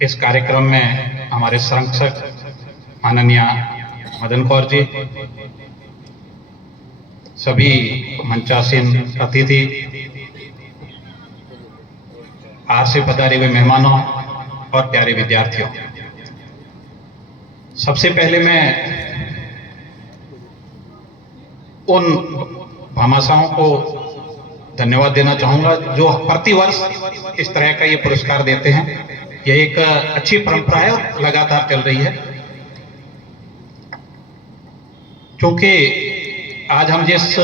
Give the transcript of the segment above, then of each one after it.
इस कार्यक्रम में हमारे संरक्षक माननीय मदन कौर जी, सभी मंचासीन अतिथि, आज से पधारे हुए मेहमानों और प्यारे विद्यार्थियों, सबसे पहले मैं उन भामाशाहों को धन्यवाद देना चाहूंगा जो प्रतिवर्ष इस तरह का ये पुरस्कार देते हैं। यह एक अच्छी परंपरा है और लगातार चल रही है, क्योंकि आज हम जिस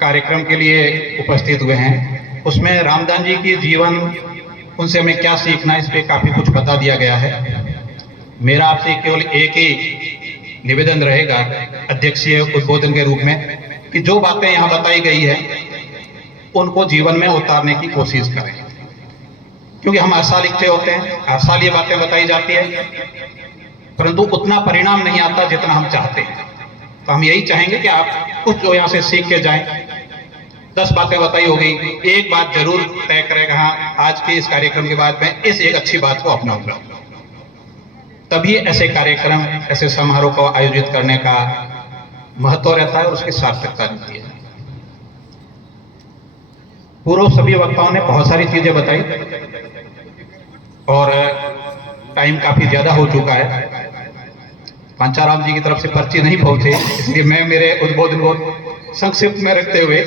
कार्यक्रम के लिए उपस्थित हुए हैं उसमें रामदान जी की जीवन, उनसे हमें क्या सीखना है, इस पे काफी कुछ बता दिया गया है। मेरा आपसे केवल एक ही निवेदन रहेगा अध्यक्षीय उद्बोधन के रूप में कि जो बातें यहाँ बताई गई है उनको जीवन में उतारने की कोशिश करें, क्योंकि हम हर साल लिखते होते हैं, हर साल ये बातें बताई जाती है, परंतु उतना परिणाम नहीं आता जितना हम चाहते हैं। तो हम यही चाहेंगे कि आप कुछ जो यहाँ से सीख के जाएं। 10 बातें बताई हो गई, एक बात जरूर तय करेगा, हाँ आज के इस कार्यक्रम के बाद मैं इस एक अच्छी बात को अपनाऊंगा। तभी ऐसे कार्यक्रम, ऐसे समारोह को आयोजित करने का महत्व रहता है और उसकी सार्थकता रहती है। पूर्व सभी वक्ताओं ने बहुत सारी चीजें बताई और टाइम काफी ज्यादा हो चुका है। पंचाराम जी की तरफ से पर्ची नहीं पहुंचे, इसलिए मैं मेरे उद्बोधन को संक्षिप्त में रखते हुए,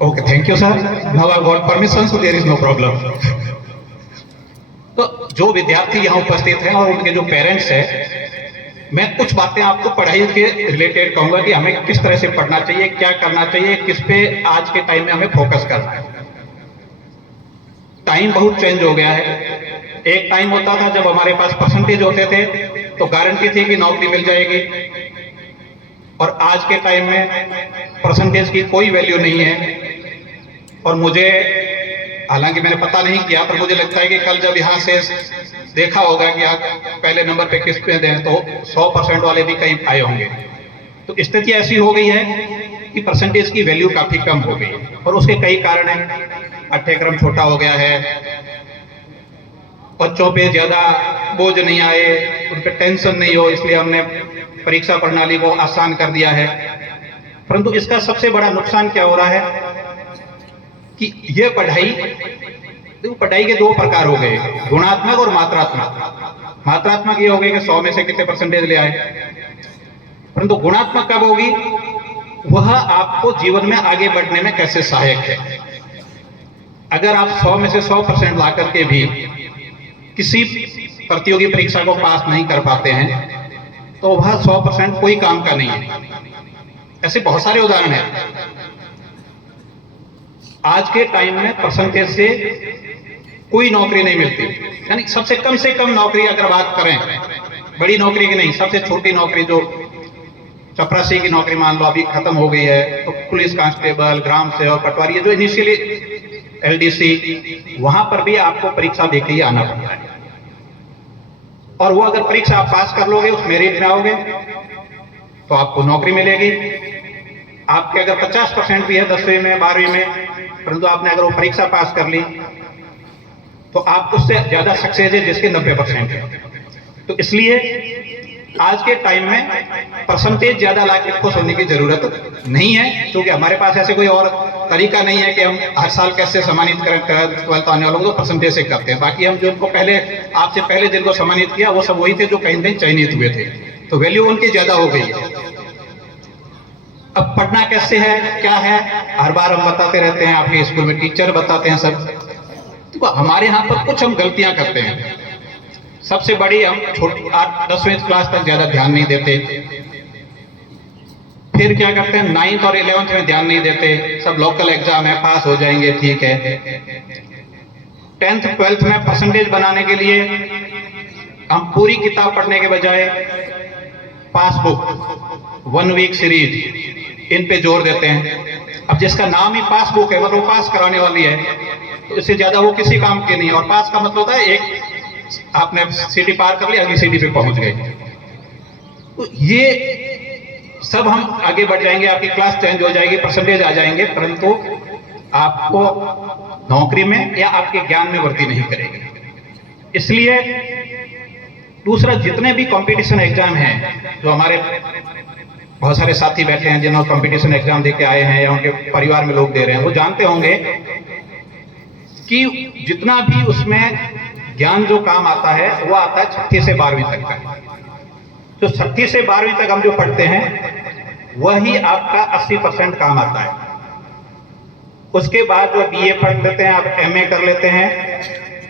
okay, thank you sir, now I got permission, so there is no problem. तो जो विद्यार्थी यहाँ उपस्थित हैं और उनके जो पेरेंट्स हैं, मैं कुछ बातें आपको पढ़ाई के रिलेटेड कहूंगा कि हमें किस तरह से पढ़ना चाहिए, क्या करना चाहिए, किस पे आज के टाइम में हमें फोकस करना है। टाइम बहुत चेंज हो गया है। एक टाइम होता था जब हमारे पास परसेंटेज होते थे तो गारंटी थी कि नौकरी मिल जाएगी, और आज के टाइम में परसेंटेज की कोई वैल्यू नहीं है। और मुझे, हालांकि मैंने पता नहीं किया, पर मुझे लगता है कि कल जब यहाँ से देखा होगा कि आप पहले नंबर पे किस पे दें, तो 100% वाले भी कहीं आए होंगे। तो स्थिति ऐसी हो गई है कि परसेंटेज की वैल्यू काफी कम हो गई है, और उसके कई कारण हैं। पाठ्यक्रम छोटा हो गया है, बच्चों पे ज्यादा बोझ नहीं आए, उन पे टेंशन नहीं हो, इसलिए हमने परीक्षा प्रणाली को आसान कर दिया है। परंतु इसका सबसे बड़ा नुकसान क्या हो रहा है कि ये पढ़ाई के 2 प्रकार हो गए, गुणात्मक और मात्रात्मक। मात्रात्मक ये हो गए कि 100 में से कितने परसेंटेज ले आए, परंतु गुणात्मक कब होगी, वह आपको जीवन में आगे बढ़ने में कैसे सहायक है। अगर आप 100 में से 100% ला करके भी किसी प्रतियोगी परीक्षा को पास नहीं कर पाते हैं तो वह 100% कोई काम का नहीं है। ऐसे बहुत सारे उदाहरण हैं। आज के टाइम में परसेंटेज से कोई नौकरी नहीं मिलती, यानी सबसे कम से कम नौकरी अगर बात करें, बड़ी नौकरी की नहीं, सबसे छोटी नौकरी जो चपरासी की नौकरी मान लो अभी खत्म हो गई है, तो पुलिस कांस्टेबल, ग्राम सेवक, पटवारी, जो इनिशियली LDC, वहां पर भी आपको परीक्षा देके ही आना पड़ता है। और वो अगर परीक्षा आप पास कर लोगे, उस मेरिट में आओगे, तो आपको नौकरी मिलेगी। आपके अगर 50% भी है 10वीं में, 12वीं में, परंतु आपने अगर वो परीक्षा पास कर ली तो आप उससे ज्यादा सक्सेस है जिसके 90% है। तो इसलिए आज के टाइम में परसेंटेज ज्यादा लाके खुश होने की जरूरत नहीं है, क्योंकि हमारे पास ऐसे कोई और तरीका नहीं है कि हम हर साल कैसे सम्मानित करें 12th आने वालों को, परसेंटेज से करते हैं। बाकी हम जो उनको पहले, आपसे पहले जिनको सम्मानित किया, वो सब वही थे जो कहीं न कहीं चयनित हुए थे, तो वैल्यू उनकी ज्यादा हो गई है। अब पढ़ना कैसे है, क्या है, हर बार हम बताते रहते हैं, आपके स्कूल में टीचर बताते हैं सब। तो हमारे यहाँ पर कुछ हम गलतियां करते हैं। सबसे बड़ी, हम छोटी 10वीं क्लास तक ज्यादा ध्यान नहीं देते। फिर क्या करते हैं, 9th और 11th में ध्यान नहीं देते, सब लोकल एग्जाम है, पास हो जाएंगे, ठीक है। 10th 12th में परसेंटेज बनाने के लिए हम पूरी किताब पढ़ने के बजाय पासबुक, 1 वीक सीरीज, इन पे जोर देते हैं। अब जिसका नाम ही पासबुक है, मतलब पास कराने वाली है, तो इससे ज्यादा वो किसी काम के नहीं। और पास का मतलब होता है एक आपने सीढ़ी पार कर ली, अगली सीढ़ी पे पहुंच गए। तो ये सब हम आगे बढ़ जाएंगे, आपकी क्लास चेंज हो जाएगी, परसेंटेज आ जाएंगे, परंतु आपको नौकरी में या आपके ज्ञान में वृद्धि नहीं करेगी। इसलिए दूसरा, जितने भी कंपटीशन एग्जाम हैं, जो हमारे बहुत सारे साथी बैठे हैं जिन्होंने कंपटीशन एग्जाम देके आए हैं या उनके परिवार में लोग दे रहे हैं, वो जानते होंगे कि जितना भी उसमें ज्ञान जो काम आता है वो आता है 6ठी से 12वीं तक का। तो 6ठी से 12वीं तक हम जो पढ़ते हैं वही आपका 80% काम आता है। उसके बाद जो बीए पढ़ लेते हैं, आप एमए कर लेते हैं,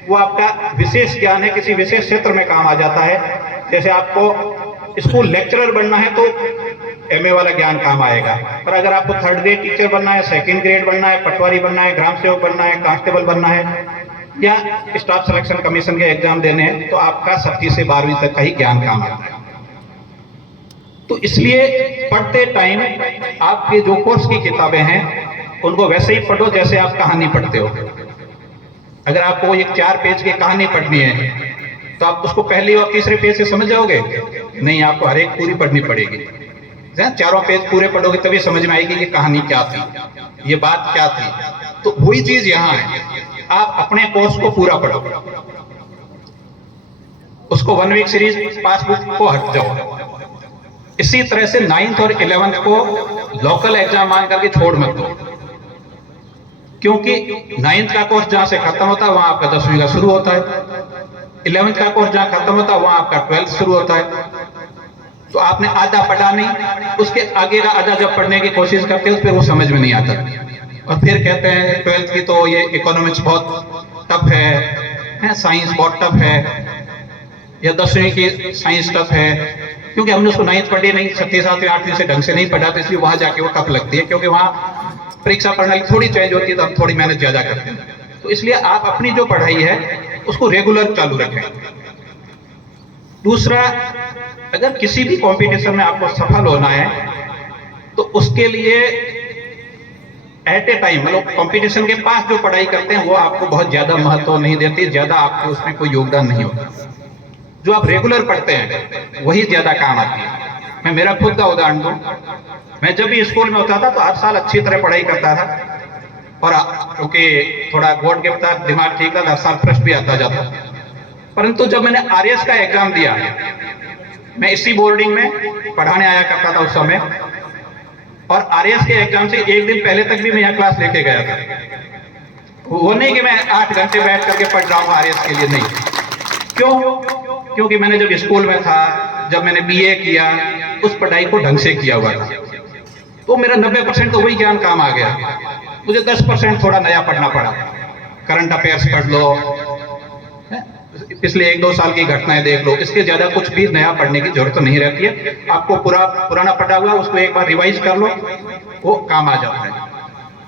वो आपका विशेष ज्ञान है, किसी विशेष क्षेत्र में काम आ जाता है। जैसे आपको स्कूल लेक्चरर बनना है तो एमए वाला ज्ञान काम आएगा, पर अगर आपको 3rd ग्रेड टीचर बनना है, 2nd ग्रेड बनना है, पटवारी बनना है, ग्राम सेवक बनना है, कांस्टेबल बनना है या स्टाफ सिलेक्शन कमीशन के एग्जाम देने हैं, तो आपका 6ठी से 12वीं तक का ही ज्ञान काम आता है। तो इसलिए पढ़ते टाइम आपके जो कोर्स की किताबें हैं उनको वैसे ही पढ़ो जैसे आप कहानी पढ़ते हो। अगर आपको एक 4 पेज की कहानी पढ़नी है तो आप उसको पहले और तीसरे पेज से समझ जाओगे? नहीं, आपको हर एक पूरी पढ़नी पड़ेगी। चारों पेज पूरे पढ़ोगे तभी समझ में आएगी कि कहानी क्या थी, ये बात क्या थी। तो वही चीज यहां है, आप अपने कोर्स को पूरा पढ़ो, उसको 1 वीक सीरीज पासबुक को हट जाओ। इसी तरह से 9th और 11th को लोकल एग्जाम मान करके छोड़ मत दो, क्योंकि 9th का कोर्स जहां से खत्म होता है वहां आपका 10वीं का शुरू होता है, 11th का कोर्स जहां खत्म होता है वहां आपका 12th शुरू होता है। तो आपने आधा पढ़ा नहीं, उसके आगे का आधा जब पढ़ने की कोशिश करते हो फिर वो समझ में नहीं आता, और फिर कहते हैं 12th की तो ये इकोनॉमिक्स बहुत टफ है, साइंस बहुत टफ है, या 10वीं की साइंस टफ है, क्योंकि हमने उसको 9th पढ़ी नहीं, 6ठी 7वीं 8वीं से ढंग से नहीं पढ़ा, तो इसलिए वहां जाके वो टफ लगती है, क्योंकि वहां परीक्षा प्रणाली थोड़ी चेंज होती है तो हम थोड़ी मेहनत ज्यादा करते हैं। तो इसलिए आप अपनी जो पढ़ाई है उसको रेगुलर चालू रखें। दूसरा, अगर किसी भी कंपटीशन में आपको सफल होना है तो उसके लिए एट ए टाइम, मतलब कंपटीशन के पास जो पढ़ाई करते हैं वो आपको बहुत ज्यादा महत्व नहीं देती, ज्यादा आपके उसमें कोई योगदान नहीं होता। जो आप रेगुलर पढ़ते हैं वही ज्यादा काम आती है। मैं मेरा खुद का उदाहरण दूं, मैं जब भी स्कूल में होता था तो हर साल अच्छी तरह पढ़ाई करता था, और क्योंकि थोड़ा बोर्ड के साथ दिमाग ठीक था, हर साल फर्स्ट भी आता जाता। परंतु जब मैंने आरएस का एग्जाम दिया, मैं इसी बोर्डिंग में पढ़ाने आया करता था उस समय, और आरएस के एग्जाम से एक दिन पहले तक भी मैं यहाँ क्लास लेके गया था। वो नहीं कि मैं 8 घंटे बैठ करके पढ़ रहा हूँ आरएस के लिए, नहीं। क्यों? क्योंकि मैंने जब स्कूल में था, जब मैंने बीए किया, उस पढ़ाई को ढंग से किया हुआ था, तो मेरा 90% तो वही ज्ञान काम आ गया। मुझे 10% थोड़ा नया पढ़ना पड़ा, करंट अफेयर्स पढ़ लो, पिछले 1-2 साल की घटनाएं देख लो, इसके ज्यादा कुछ भी नया पढ़ने की जरूरत तो नहीं रहती है। आपको पुराना पढ़ा हुआ उसको एक बार रिवाइज कर लो, वो काम आ जाता है।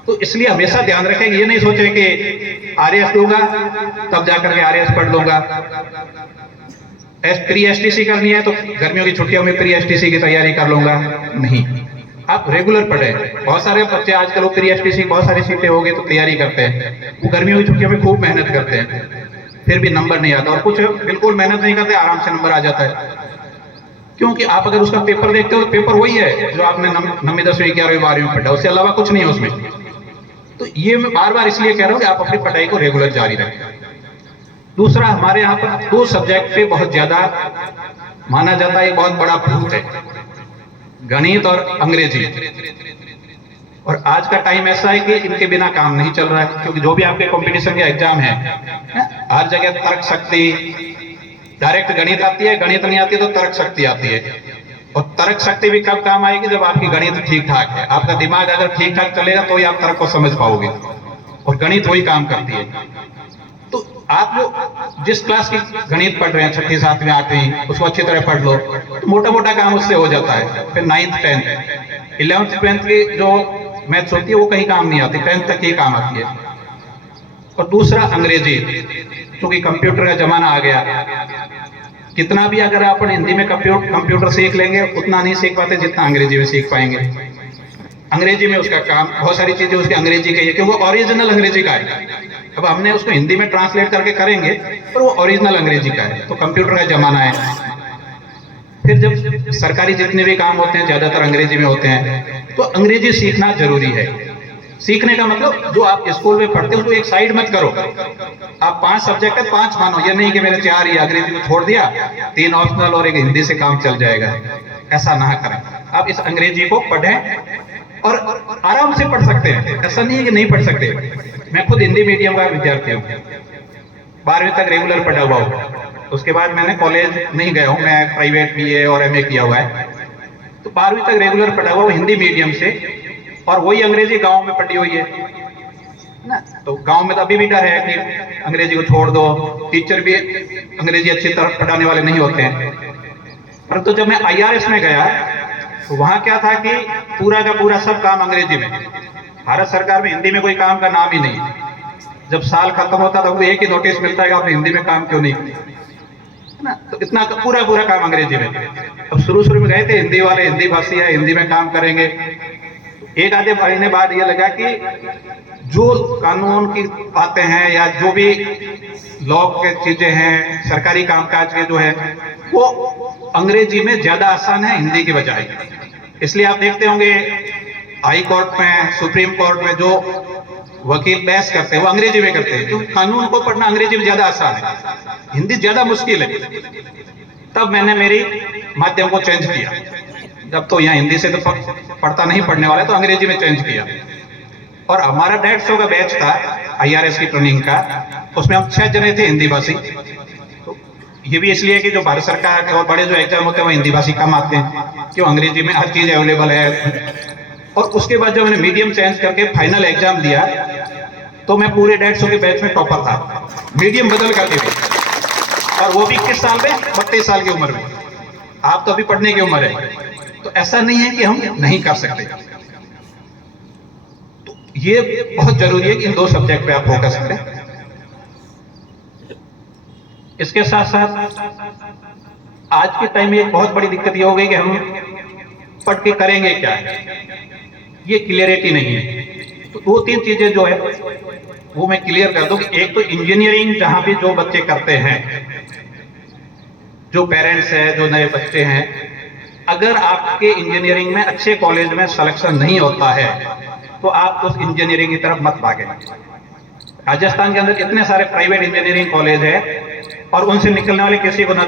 तो इसलिए हमेशा ध्यान रखें, ये नहीं सोचे कि आरएस दूंगा तब जाकर के आरएस पढ़ लूंगा। प्री एसटीसी करनी है तो गर्मियों की छुट्टियों में प्री एसटीसी की तैयारी कर लूंगा, नहीं। आप रेगुलर पढ़ें। बहुत सारे बच्चे आजकल प्री एसटीसी बहुत सारी सीटें हो गई तो तैयारी करते हैं, वो गर्मियों की छुट्टियों में खूब मेहनत करते हैं, फिर भी नंबर नहीं आता, और कुछ बिल्कुल मेहनत नहीं करते, आराम से नंबर आ जाता है। क्योंकि आप अगर उसका पेपर देखते हो तो पेपर वही है जो आपने 9वीं 10वीं 11वीं 12वीं में पढ़ा, उससे अलावा कुछ नहीं है उसमें। तो ये मैं बार बार इसलिए कह रहा हूं कि आप अपनी पढ़ाई को रेगुलर जारी रखें। दूसरा, हमारे यहाँ पर 2 सब्जेक्ट पे बहुत ज्यादा माना जाता है, बहुत बड़ा भूत है, गणित और अंग्रेजी। और आज का टाइम ऐसा है कि इनके बिना काम नहीं चल रहा है, क्योंकि जो भी आपके कंपटीशन के एग्जाम है, हर जगह तर्क शक्ति, डायरेक्ट गणित आती है, गणित नहीं आती तो तर्क शक्ति आती है। और तर्क शक्ति भी कब काम आएगी? जब आपकी गणित ठीक ठाक है। आपका दिमाग अगर ठीक ठाक चलेगा तो ही आप तर्क को समझ पाओगे, और गणित वही काम करती है। तो आप जो जिस क्लास की गणित पढ़ रहे हैं, 6ठी 7वीं 8वीं, उसको अच्छी तरह पढ़ लो, तो मोटा मोटा काम उससे हो जाता है। फिर 9th 10th 11th 12th की जो मैथ्स होती है वो कहीं काम नहीं आती, 10th तक ही काम आती है। और दूसरा, अंग्रेजी, क्योंकि कंप्यूटर का जमाना आ गया, कितना भी अगर आप हिंदी में कंप्यूटर सीख लेंगे उतना नहीं सीख पाते जितना अंग्रेजी में सीख पाएंगे। अंग्रेजी में उसका काम, बहुत सारी चीजें उसकी अंग्रेजी की है, क्योंकि ओरिजिनल अंग्रेजी का है। अब हमने उसको हिंदी में ट्रांसलेट करके करेंगे पर वो ओरिजिनल अंग्रेजी का है। तो कंप्यूटर का जमाना है। फिर जब सरकारी जितने भी काम होते हैं ज्यादातर अंग्रेजी में होते हैं, तो अंग्रेजी सीखना जरूरी है। सीखने का मतलब जो आप स्कूल में पढ़ते हो उसको एक साइड मत करो। आप 5 सब्जेक्ट है 5 मानो, ये नहीं कि मेरे 4 ही अंग्रेजी को छोड़ दिया, 3 ऑप्शनल और एक हिंदी से काम चल जाएगा। ऐसा ना करें। आप इस अंग्रेजी को पढ़ें और आराम से पढ़ सकते हैं, ऐसा नहीं है कि नहीं पढ़ सकते। मैं खुद हिंदी मीडियम का विद्यार्थी हूँ, 12वीं तक रेगुलर पढ़ा हुआ हूँ। उसके बाद मैंने कॉलेज नहीं गया हूँ, मैं प्राइवेट BA और MA किया हुआ है। तो 12वीं तक रेगुलर पढ़ा हुआ हूँ हिंदी मीडियम से, और वही अंग्रेजी गांव में पढ़ी हुई है ना। तो गांव में तो अभी भी डर है कि अंग्रेजी को छोड़ दो, टीचर भी अंग्रेजी अच्छी तरह पढ़ाने वाले नहीं होते हैं। परंतु जब मैं IRS में गया तो वहां क्या था कि पूरा का पूरा सब काम अंग्रेजी में। भारत सरकार में हिंदी में कोई काम का नाम ही नहीं। जब साल खत्म होता तो एक ही नोटिस मिलता है कि आपने हिंदी में काम क्यों नहीं किया, है ना। तो इतना पूरा काम अंग्रेजी में। अब शुरू में गए थे हिंदी वाले, हिंदी भाषी है, हिंदी में काम करेंगे। एक आधे महीने बाद ये लगा कि जो कानून की बातें हैं या जो भी लॉ के चीजें हैं, सरकारी कामकाज के जो है, वो अंग्रेजी में ज्यादा आसान है हिंदी की बजाय। इसलिए आप देखते होंगे हाई कोर्ट में, सुप्रीम कोर्ट में जो वकील बहस करते हैं वो अंग्रेजी में करते हैं, क्योंकि कानून को पढ़ना अंग्रेजी में ज्यादा आसान है, हिंदी ज्यादा मुश्किल है। तब मैंने मेरी माध्यम को चेंज किया। जब तो यहाँ हिंदी से तो पढ़ता नहीं पढ़ने वाला, तो अंग्रेजी में चेंज किया। और हमारा 150 का बैच था IRS की ट्रेनिंग का, उसमें हम 6 जने थे हिंदी भाषी। तो ये भी इसलिए कि जो भारत सरकार के और बड़े जो एग्जाम होते हैं वो हिंदी भाषी कम आते हैं, क्यों अंग्रेजी में हर चीज अवेलेबल है। और उसके बाद जब मैंने मीडियम चेंज करके फाइनल एग्जाम दिया तो मैं पूरे 150 के बैच में टॉपर था, मीडियम बदल करके भी। और वो भी किस साल में? 32 साल की उम्र में। आप तो अभी पढ़ने की उम्र है, तो ऐसा नहीं है कि हम नहीं कर सकते। तो ये बहुत जरूरी है कि इन 2 सब्जेक्ट पे आप फोकस करें। इसके साथ साथ आज के टाइम में एक बहुत बड़ी दिक्कत ये हो गई कि हम पढ़ के करेंगे क्या, ये क्लियरिटी नहीं है। तो 2-3 चीजें जो है वो मैं क्लियर कर दूं कि एक तो इंजीनियरिंग जहां भी जो बच्चे करते हैं, जो पेरेंट्स है, जो नए बच्चे हैं, अगर आपके इंजीनियरिंग में अच्छे कॉलेज में सिलेक्शन नहीं होता है तो आप उस इंजीनियरिंग की तरफ मत भागें। राजस्थान के अंदर इतने सारे प्राइवेट इंजीनियरिंग कॉलेज है और उनसे निकलने वाले किसी को न